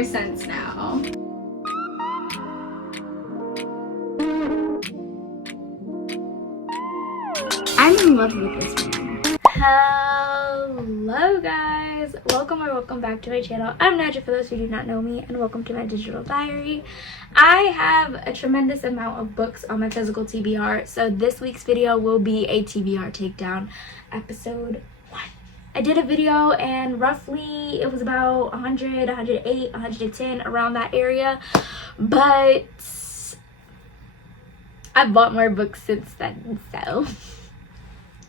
more sense now. I'm in love with this man. Hello guys, welcome back to my channel. I'm Nadja for those who do not know me, and welcome to my digital diary. I have a tremendous amount of books on my physical TBR, so this week's video will be a TBR takedown episode 1. I did a video and roughly it was about 100, 108, 110 around that area, but I've bought more books since then, so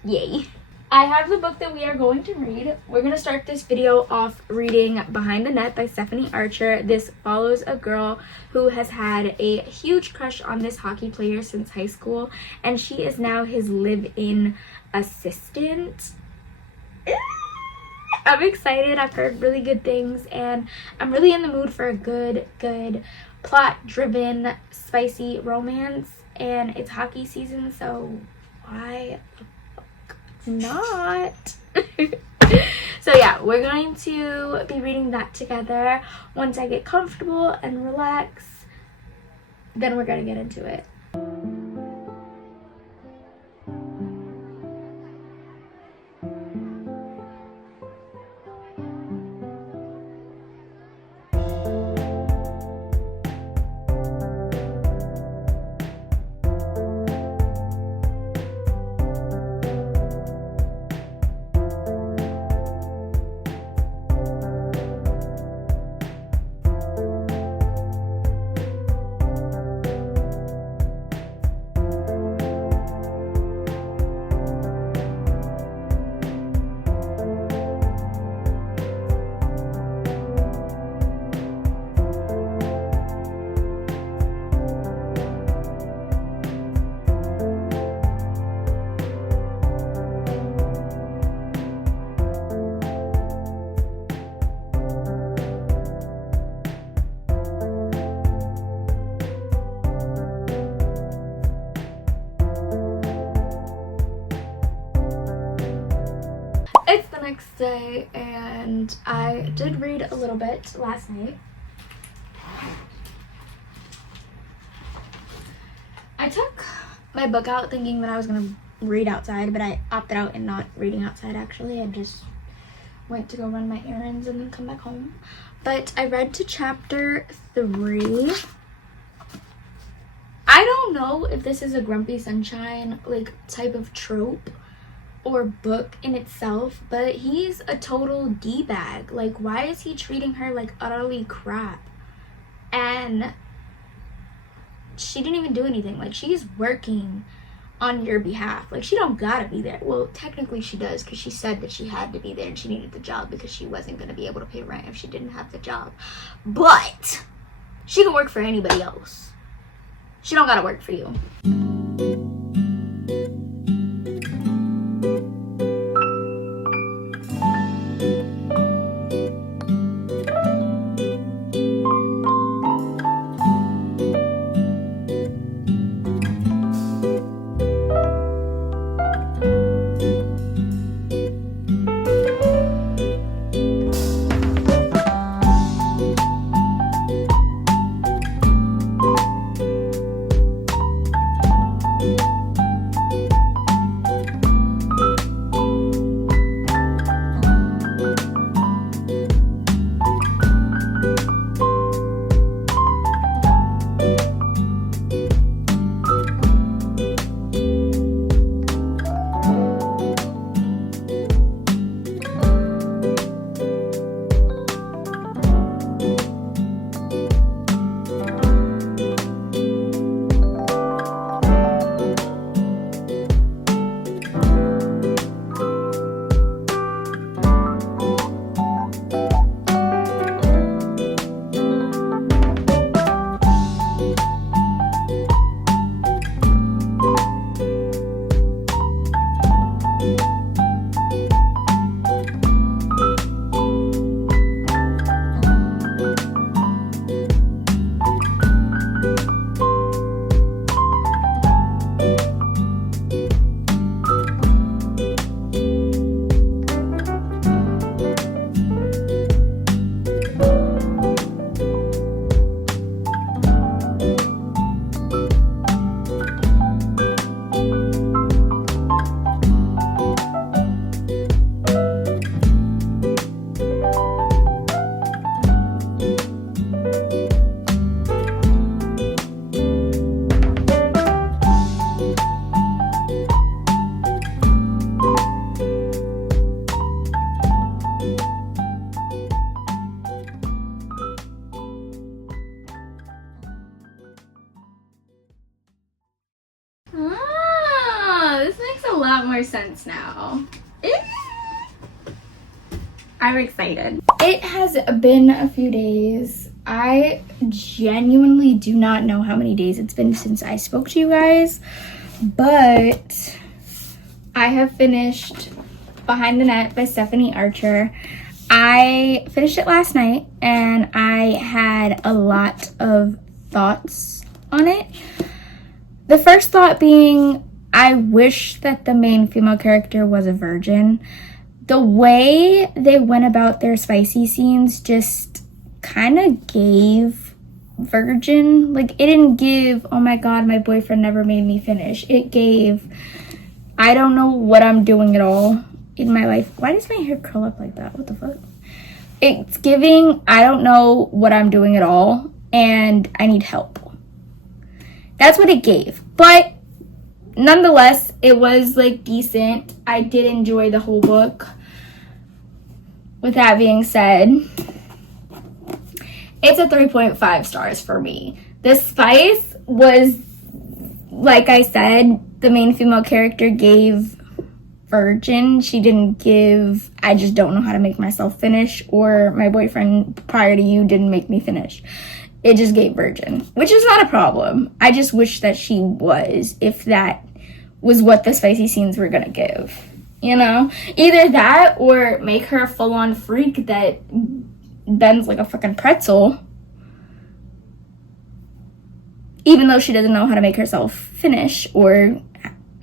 yay. I have the book that we are going to read. We're going to start this video off reading Behind the Net by Stephanie Archer. This follows a girl who has had a huge crush on this hockey player since high school, and she is now his live-in assistant. I'm excited. I've heard really good things, and I'm really in the mood for a good plot-driven, spicy romance, and it's hockey season, so why not? So yeah, we're going to be reading that together. Once I get comfortable and relax, then we're gonna get into it. It's the next day, and I did read a little bit last night. I took my book out thinking that I was going to read outside, but I opted out and not reading outside actually. I just went to go run my errands and then come back home. But I read to chapter 3. I don't know if this is a Grumpy Sunshine like type of trope or book in itself, but he's a total D-bag. Like, why is he treating her like utterly crap? And she didn't even do anything. Like, she's working on your behalf. Like, she don't gotta be there. Well, technically she does, because she said that she had to be there and she needed the job because she wasn't gonna be able to pay rent if she didn't have the job. But she can work for anybody else. She don't gotta work for you. more sense now. I'm excited. It has been a few days. I genuinely do not know how many days it's been since I spoke to you guys, but I have finished Behind the Net by Stephanie Archer. I finished it last night and I had a lot of thoughts on it. The first thought being, I wish that the main female character was a virgin. The way they went about their spicy scenes just kind of gave virgin. Like, it didn't give, oh my god, my boyfriend never made me finish. It gave, I don't know what I'm doing at all in my life. Why does my hair curl up like that? What the fuck? It's giving, I don't know what I'm doing at all, and I need help. That's what it gave. But nonetheless, it was like decent. I did enjoy the whole book. With that being said, it's a 3.5 stars for me. The spice was, like I said, the main female character gave virgin. She didn't give, I just don't know how to make myself finish, or my boyfriend prior to you didn't make me finish. It just gave virgin, which is not a problem. I just wish that she was, if that was what the spicy scenes were gonna give. You know? Either that or make her a full-on freak that bends like a fucking pretzel, even though she doesn't know how to make herself finish, or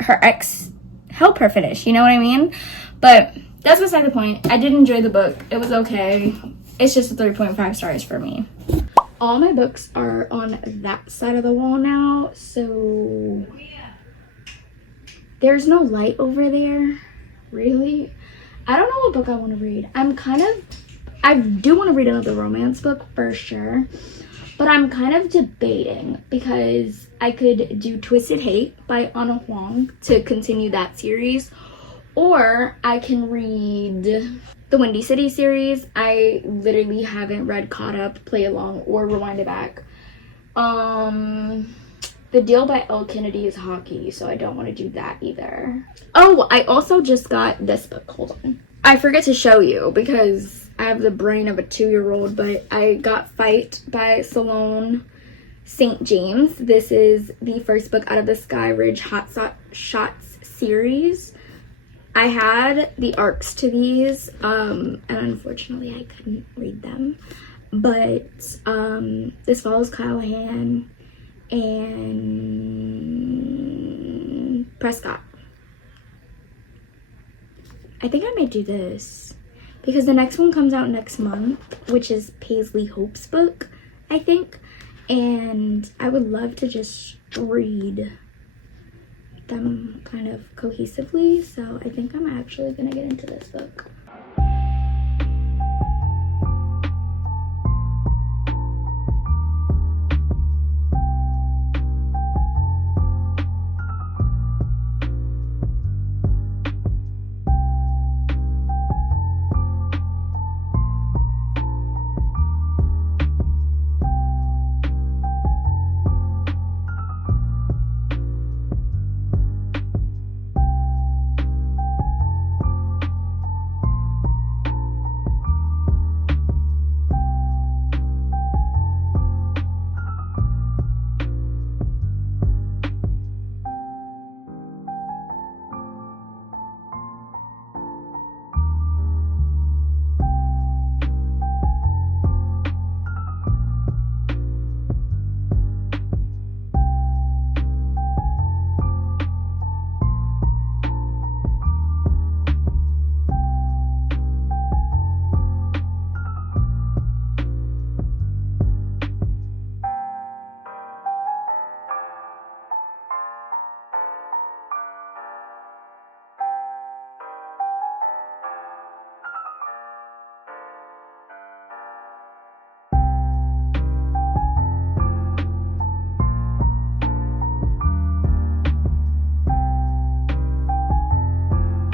her ex help her finish, you know what I mean? But that's beside the point. I did enjoy the book. It was okay. It's just a 3.5 stars for me. All my books are on that side of the wall now, so there's no light over there, really. I don't know what book I want to read. I do want to read another romance book for sure, but I'm kind of debating because I could do Twisted Hate by Anna Huang to continue that series, or I can read the Windy City series. I literally haven't read Caught Up, Play Along, or Rewind It Back. The Deal by Elle Kennedy is hockey, so I don't want to do that either. Oh, I also just got this book. Hold on. I forget to show you because I have the brain of a 2-year-old, but I got Fight by Salone St. James. This is the first book out of the Sky Ridge Hot Shots series. I had the arcs to these, and unfortunately I couldn't read them. But this follows Callahan and Prescott. I think I might do this because the next one comes out next month, which is Paisley Hope's book, I think. And I would love to just read them kind of cohesively, so I think I'm actually gonna get into this book.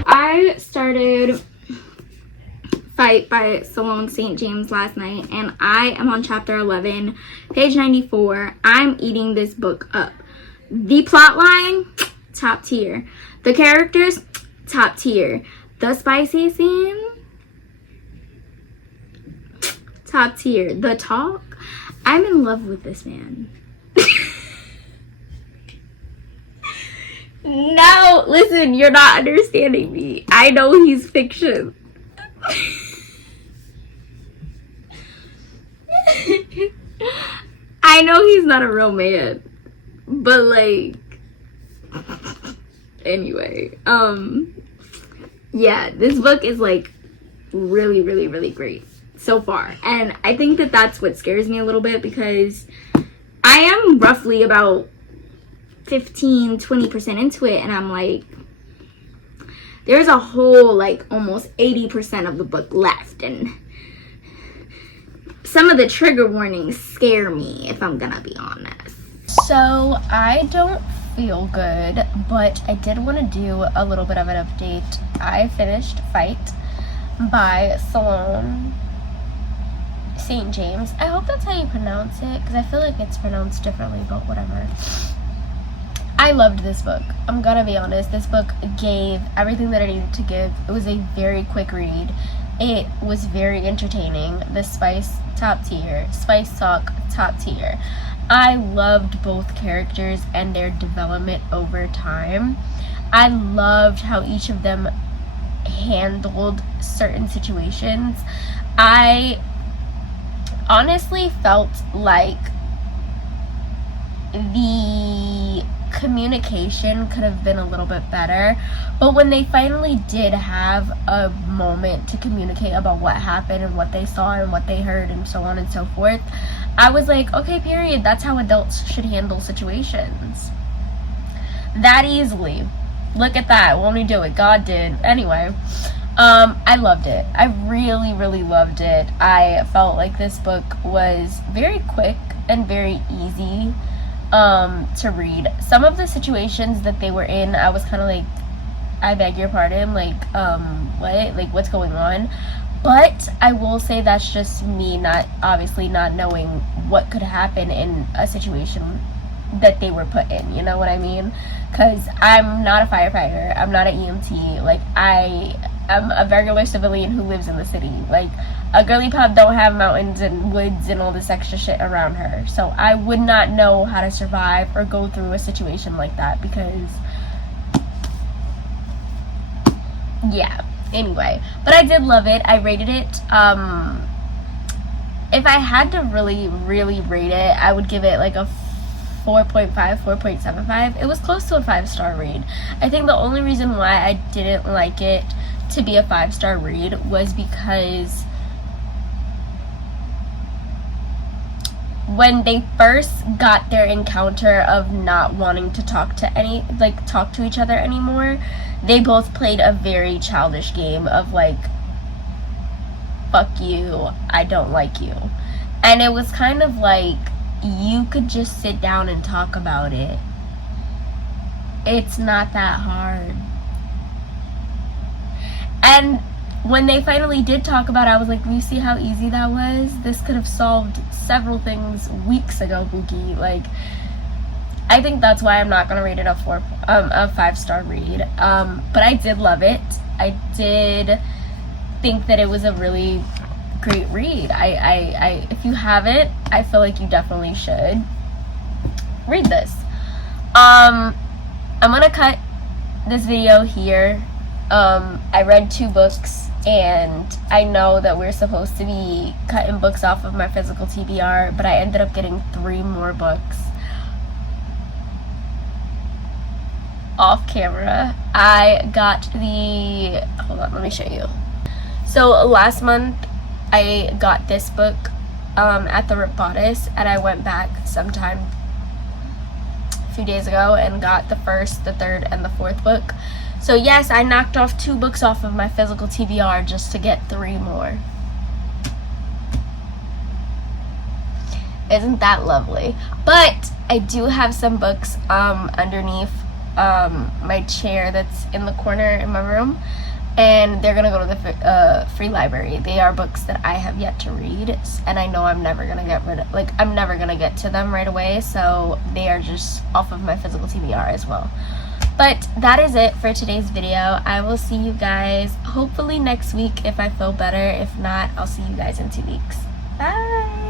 I started Fight by Salone St. James last night, and I am on chapter 11, page 94. I'm eating this book up. The plot line, top tier. The characters, top tier. The spicy scene, top tier. The talk, I'm in love with this man. No, listen, you're not understanding me. I know he's fiction. I know he's not a real man, but like, anyway, yeah, this book is like really, really, really great so far. And I think that that's what scares me a little bit, because I am roughly about 15-20% into it, and I'm like, there's a whole like almost 80% of the book left, and some of the trigger warnings scare me, if I'm gonna be honest. So I don't feel good, but I did want to do a little bit of an update. I finished Fight by Salome St. James. I hope that's how you pronounce it, because I feel like it's pronounced differently, but whatever. I loved this book. I'm gonna be honest. This book gave everything that I needed to give. It was a very quick read. It was very entertaining. The spice, top tier. Spice talk, top tier. I loved both characters and their development over time. I loved how each of them handled certain situations. I honestly felt like the communication could have been a little bit better, but when they finally did have a moment to communicate about what happened and what they saw and what they heard and so on and so forth, I was like, okay, period, that's how adults should handle situations. That easily. Look at that. Won't he do it? God did. Anyway, I loved it. I really, really loved it. I felt like this book was very quick and very easy to read. Some of the situations that they were in, I was kind of like, I beg your pardon, like, what? Like, what's going on? But I will say that's just me obviously not knowing what could happen in a situation that they were put in, you know what I mean? Because I'm not a firefighter, I'm not an EMT, like, I'm a regular civilian who lives in the city. Like, a girly pop don't have mountains and woods and all this extra shit around her. So I would not know how to survive or go through a situation like that, because, yeah. Anyway, but I did love it. I rated it. If I had to really, really rate it, I would give it like a 4.5, 4.75. It was close to a 5-star read. I think the only reason why I didn't like it to be a 5-star read was because when they first got their encounter of not wanting to talk to each other anymore, they both played a very childish game of like, fuck you, I don't like you. And it was kind of like, you could just sit down and talk about it. It's not that hard. And when they finally did talk about it, I was like, you see how easy that was? This could have solved several things weeks ago, Bookie. Like, I think that's why I'm not gonna rate it a 5-star read. But I did love it. I did think that it was a really great read. I if you haven't, I feel like you definitely should read this. I'm gonna cut this video here. I read 2 books, and I know that we're supposed to be cutting books off of my physical TBR, but I ended up getting 3 more books off camera. I got hold on, let me show you. So last month I got this book at the Rip Bodice, and I went back sometime a few days ago and got the 1st, the 3rd, and the 4th book. So yes, I knocked off 2 books off of my physical TBR just to get 3 more. Isn't that lovely? But I do have some books underneath my chair that's in the corner in my room, and they're gonna go to the free library. They are books that I have yet to read, and I know I'm never gonna get to them right away, so they are just off of my physical TBR as well. But that is it for today's video. I will see you guys hopefully next week if I feel better. If not, I'll see you guys in 2 weeks. Bye.